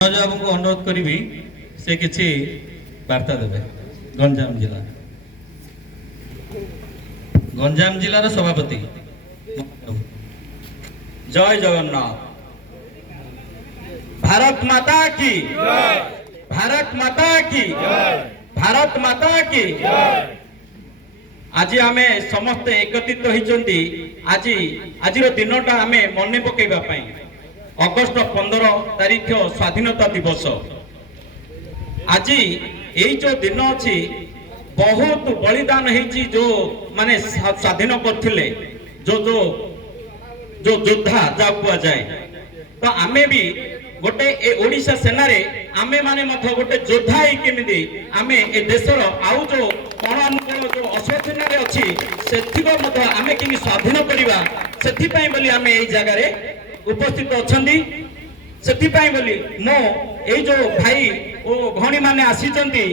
ବାବୁଙ୍କୁ ଅନୁରୋଧ କରିବି ସେ କିଛି ବାର୍ତ୍ତା ଦେବେ। ଗଞ୍ଜାମ ଜିଲ୍ଲାର ସଭାପତି। জয় জগন্নাথ। भारत माता की भारत माता की भारत माता की। आज आमे समस्त एकत्रित होइचंती। आज दिनटा आमे मने पकेइबा पई अगस्त 15 तारीख स्वाधीनता दिवस। आज यही जो दिन अच्छी बहुत बलिदान होती जो माने स्वाधीन करथिले जो जो जो योद्धा जा कुआ जाए। तो आमे भी गोटे ए ओडिशा सेना रे आमे माने मथ गोटे योद्धा ही केमिति आमे ए देशर आउ जो कोण अनुकूल जो अस्वाधीन रे अछि सेथिको मथ आमे किनि स्वाधीन करिवा सेथि पई बोली आमे ए जगह रे उपस्थित अछंदी। सेथि पई बोली मो ए जो भाई ओ भणी माने आसीचंती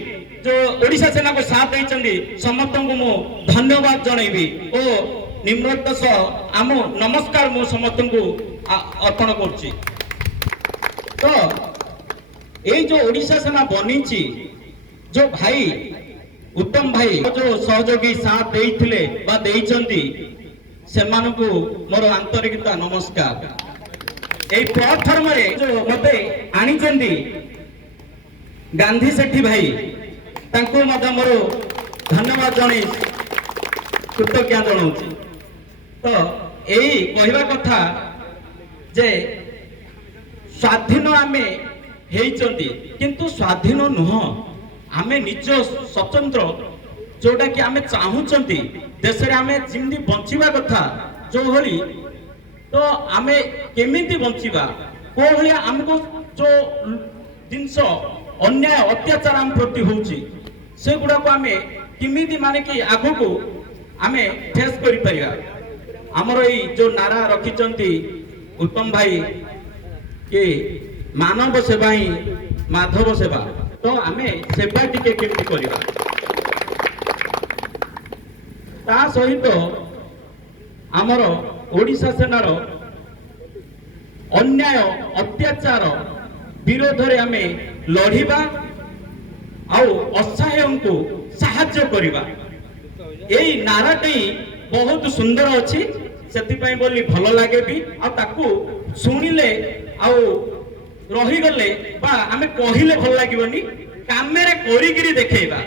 जो ओडिशा सेना को साथ दैचंदी समस्त को मो धन्यवाद जणैबी ओ निम्रता सह आम नमस्कार मो समस्त को अर्पण करछि। तो ए जो ओडिशा सेना बनीची जो भाई उत्तम भाई जो सहयोगी साथ देइथिले बा देइचंती सेमानकु मोर आंतरिकता नमस्कार। ए प्लाटफॉर्म रे जो मते आनिचंदी गांधी सेठी भाई तांको मते मोर धन्यवाद जणै कृतज्ञता जणाउछि। तो एही कहवा कथा जे स्वाधीन आमे हेइचंदी किंतु स्वाधीन नुह आमे निज स्वतंत्र जोटा कि आमे चाहुचंती देश रे आमे जिंदी बंचिबा कथा जो होली। तो आमे केमिति बंचिबा को भलिया हमको जो जिंस अन्याय अत्याचार आम प्रति होउची से गुडा को आमे केमिति माने कि आगो को आमे फेस करि परिया। हमर एई जो नारा रखिचंती उत्तम भाई कि मानव सेवा ही माधव सेवा। तो आमे सेवा टिके केमिति करिबा ता सहित हमर ओडिशा सेनार अन्याय अत्याचार विरोध रे आमे लढिबा आउ असहाय को सहाय्य करिबा। एई नाराटी बहुत सुंदर अछि सेति पई बोली भलो लागे भी आ ताकू सुनिले आउ रही गले बा आमे कहिले भल लागिबनी कामेरे कोरिगिरी देखेबा।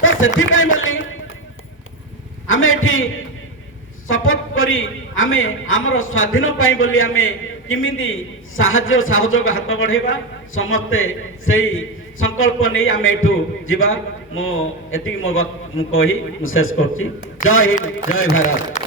तो सेति पई बोली आमे एठी शपथ करी आमे हमर स्वाधीन पाई बोली आमे किमिति साहाय्य सहयोग हाथ बढ़ेबा समस्ते सेही संकल्प नहीं आमे एठू जीवा। मो एति मो कही शेष करछि। जय हिंद जय भारत।